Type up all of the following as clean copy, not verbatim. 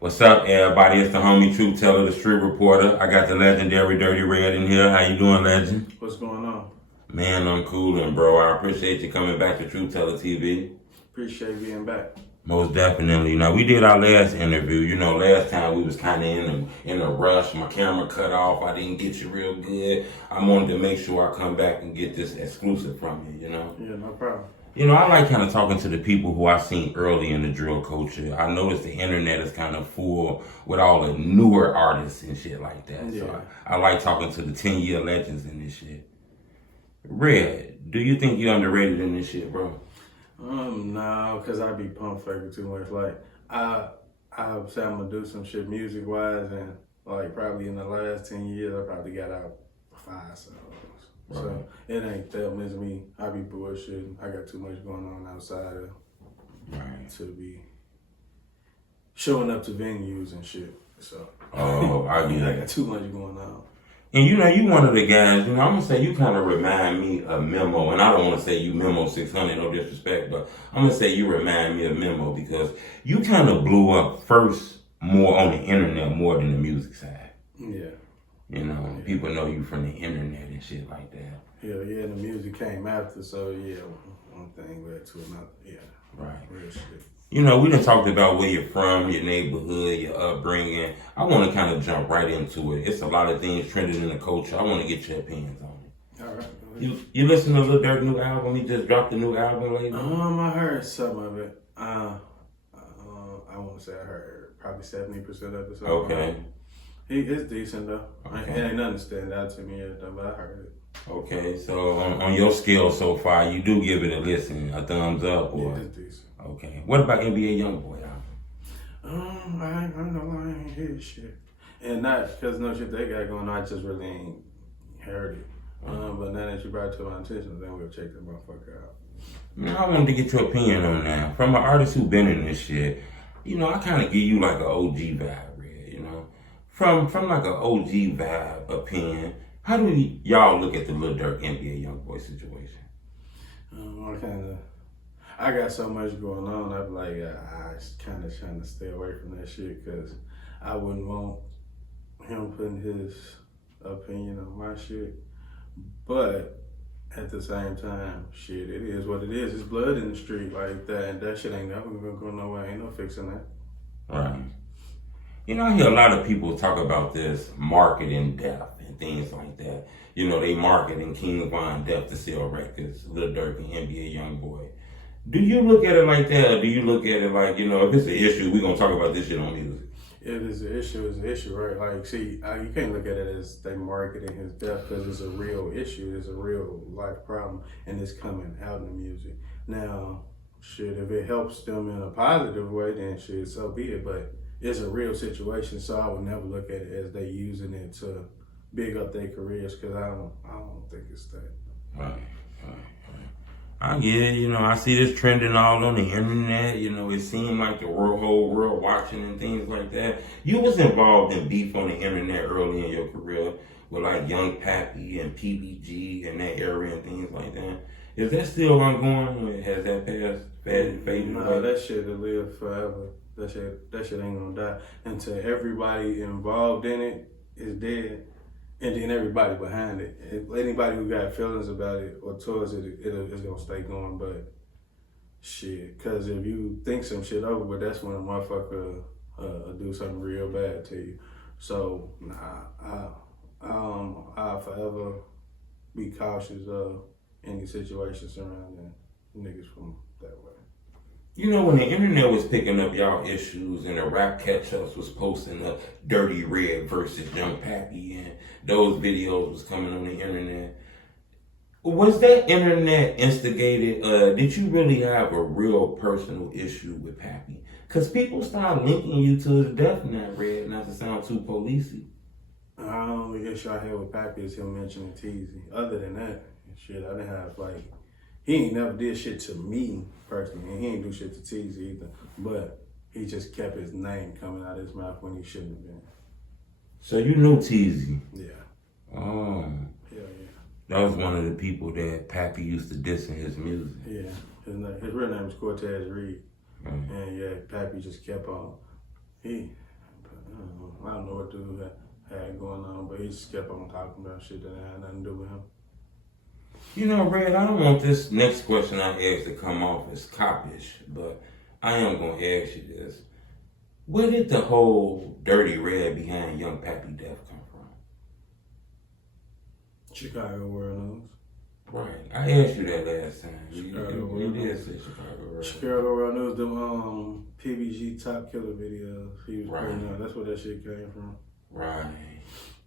What's up, everybody? It's the homie Truth Teller, the Street Reporter. I got the legendary Dirty Red in here. How you doing, legend? What's going on? Man, I'm coolin', bro. I appreciate you coming back to Truth Teller TV. Appreciate being back. Most definitely. Now, we did our last interview. You know, last time we was kind of in a rush. My camera cut off. I didn't get you real good. I wanted to make sure I come back and get this exclusive from you, you know? Yeah, no problem. You know, I like kind of talking to the people who I've seen early in the drill culture. I noticed the internet is kind of full with all the newer artists and shit like that. Yeah. So I like talking to the 10-year legends in this shit. Red, do you think you're underrated in this shit, bro? No, cause I be pump faking too much. Like I say I'm gonna do some shit music wise, and like probably in the last 10 years, I probably got out 5 songs. Right. So it ain't that much me. I be bullshitting. I got too much going on outside of to be showing up to venues and shit. So I get I it. got too much going on. And you know, you one of the guys, you know, I'm gonna say you kind of remind me of Memo, and I don't want to say you Memo 600, no disrespect, but I'm gonna say you remind me of Memo because you kind of blew up first more on the internet more than the music side. Yeah. You know, people know you from the internet and shit like that. Yeah, the music came after, so yeah, one thing led to another. Yeah. Right. Real shit. You know, we done talked about where you're from, your neighborhood, your upbringing. I want to kind of jump right into it. It's a lot of things trending in the culture. I want to get your opinions on it. All right. You listen to Lil Durk new album? He just dropped a new album lately. I heard some of it. I want to say I heard probably 70% of it. So Okay. It's decent though. Okay. It ain't nothing stand out to me yet though, but I heard it. Okay, so on your scale so far, you do give it a listen, a thumbs up, or Yeah, it's decent. okay. What about NBA YoungBoy album? I ain't gonna lie, I ain't hear shit. And not because no shit they got going on, I just really ain't heard it. But now that you brought it to my attention, then we'll check that motherfucker out. Man, I wanted to get your opinion on that. From an artist who been in this shit, you know, I kind of give you like an OG vibe, Red, you know? From like an OG vibe opinion, how do y'all look at the Lil Durk NBA YoungBoy situation? I got so much going on. I'm like, I kind of trying to stay away from that shit because I wouldn't want him putting his opinion on my shit. But at the same time, shit, it is what it is. It's blood in the street like that, and that shit ain't never gonna go nowhere. Ain't no fixing that. Right. You know, I hear a lot of people talk about this marketing death and things like that. You know, they marketing King Von Death to sell records, Lil Durk and NBA YoungBoy. Do you look at it like that, or do you look at it like, you know, if it's an issue, we're gonna talk about this shit on music? If it's an issue, it's an issue, right? Like, see, you can't look at it as they marketing his death because it's a real issue. It's a real life problem, and it's coming out in the music. Now, shit, if it helps them in a positive way, then shit, so be it. But it's a real situation, so I would never look at it as they using it to big up their careers because I don't think it's that. Right. I get it, you know, I see this trending all on the internet, you know, it seemed like the whole world watching and things like that. You was involved in beef on the internet early in your career with like Young Pappy and PBG and that area and things like that. Is that still ongoing, or has that passed, faded No, away? that shit will live forever. That shit ain't gonna die until everybody involved in it is dead. And then everybody behind it. If anybody who got feelings about it or towards it, it's gonna stay going. But shit, because if you think some shit over, but that's when a motherfucker do something real bad to you. So nah, I'll forever be cautious of any situation surrounding niggas from that way. You know, when the internet was picking up y'all issues and the rap catch-ups was posting the Dirty Red versus Young Pappy and those videos was coming on the internet, was that internet instigated? Did you really have a real personal issue with Pappy? Because people started linking you to his death in that, Red, not to sound too policey. The only issue I had with Pappy is him mentioning Teasy. Other than that, shit, I didn't have like, he ain't never did shit to me personally, and he ain't do shit to Teasy either. But he just kept his name coming out of his mouth when he shouldn't have been. So you knew Teasy? Yeah. Oh. Hell yeah. That was one of the people that Pappy used to diss in his music. Yeah. His real name is Cortez Reed. Mm. And yeah, Pappy just kept on. I don't know what dude had going on, but he just kept on talking about shit that had nothing to do with him. You know, Red, I don't want this next question I ask to come off as coppish, but I am going to ask you this. Where did the whole dirty red behind Young Pappy death come from? Chicago World News. Right. I asked you that last time. Chicago You did say Chicago World. Chicago World News, them PBG top killer videos. He was Right. putting out. That's where that shit came from. Right.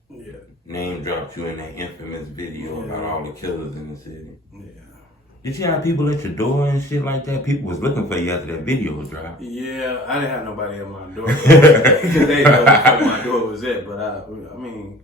Yeah. Name dropped you in that infamous video about all the killers in the city. Yeah. Did you have people at your door and shit like that? People was looking for you after that video was dropped. Yeah, I didn't have nobody at my door because they know where my door was at. But I mean,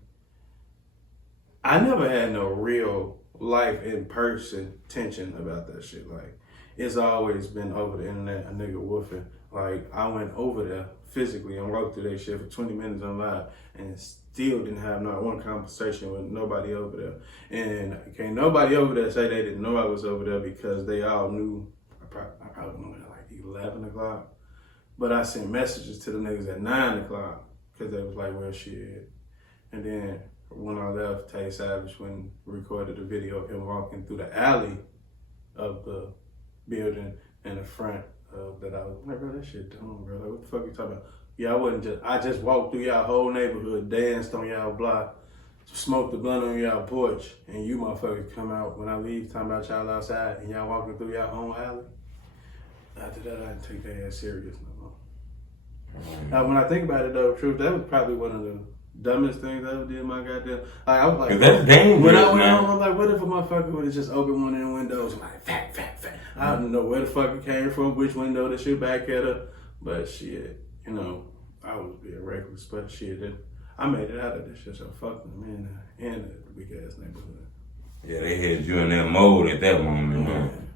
I never had no real life in person tension about that shit. Like, it's always been over the internet, a nigga woofing. Like, I went over there physically and walked through that shit for 20 minutes on live and still didn't have not one conversation with nobody over there. And can't nobody over there say they didn't know I was over there because they all knew. I probably knew at like 11 o'clock. But I sent messages to the niggas at 9 o'clock because they was like, well, shit. And then when I left, Tay Savage when recorded the video of him walking through the alley of the building in the front of that. I was like, bro, that shit dumb, bro. Like, what the fuck you talking about? Yeah, I just walked through y'all whole neighborhood, danced on y'all block, smoked the blunt on y'all porch, and you motherfuckers come out when I leave talking about y'all outside and y'all walking through y'all own alley. After that, I didn't take that ass serious no more. When I think about it though, truth, that was probably one of the dumbest things I ever did in my goddamn. Like, I was like, that's dangerous. When I went home, I'm like, what if a motherfucker would have just opened one of the windows and like, fact. I don't know where the fuck it came from, which window to shoot back at her. But shit, you know, I was being reckless, but shit, I made it out of this shit, so fuck them, man, and the weak ass neighborhood. Yeah, they had you in that mode at that moment, man.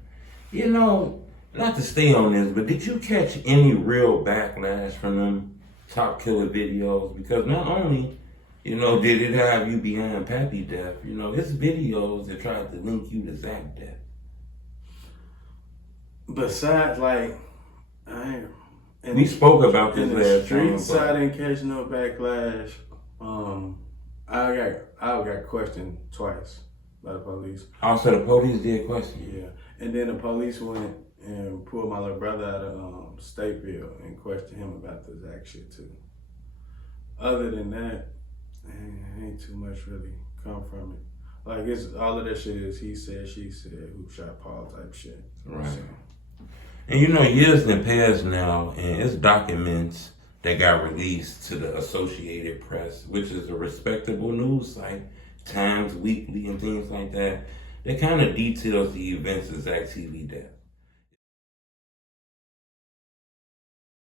You know, not to stay on this, but did you catch any real backlash from them top killer videos? Because not only, you know, did it have you behind Pappy death, you know, it's videos that tried to link you to Zach death. Besides, like, we spoke about this in last the time. streets, I didn't catch no backlash. I got questioned twice by the police. Also, the police did question you. Yeah, and then the police went and pulled my little brother out of Stateville and questioned him about the Zach shit too. Other than that, ain't too much really come from it. Like, it's all of that shit is he said, she said, who shot Paul type shit. Right. So. And you know, years in past now, and it's documents that got released to the Associated Press, which is a respectable news site, Times Weekly and things like that, that kind of details the events of Zach TV death.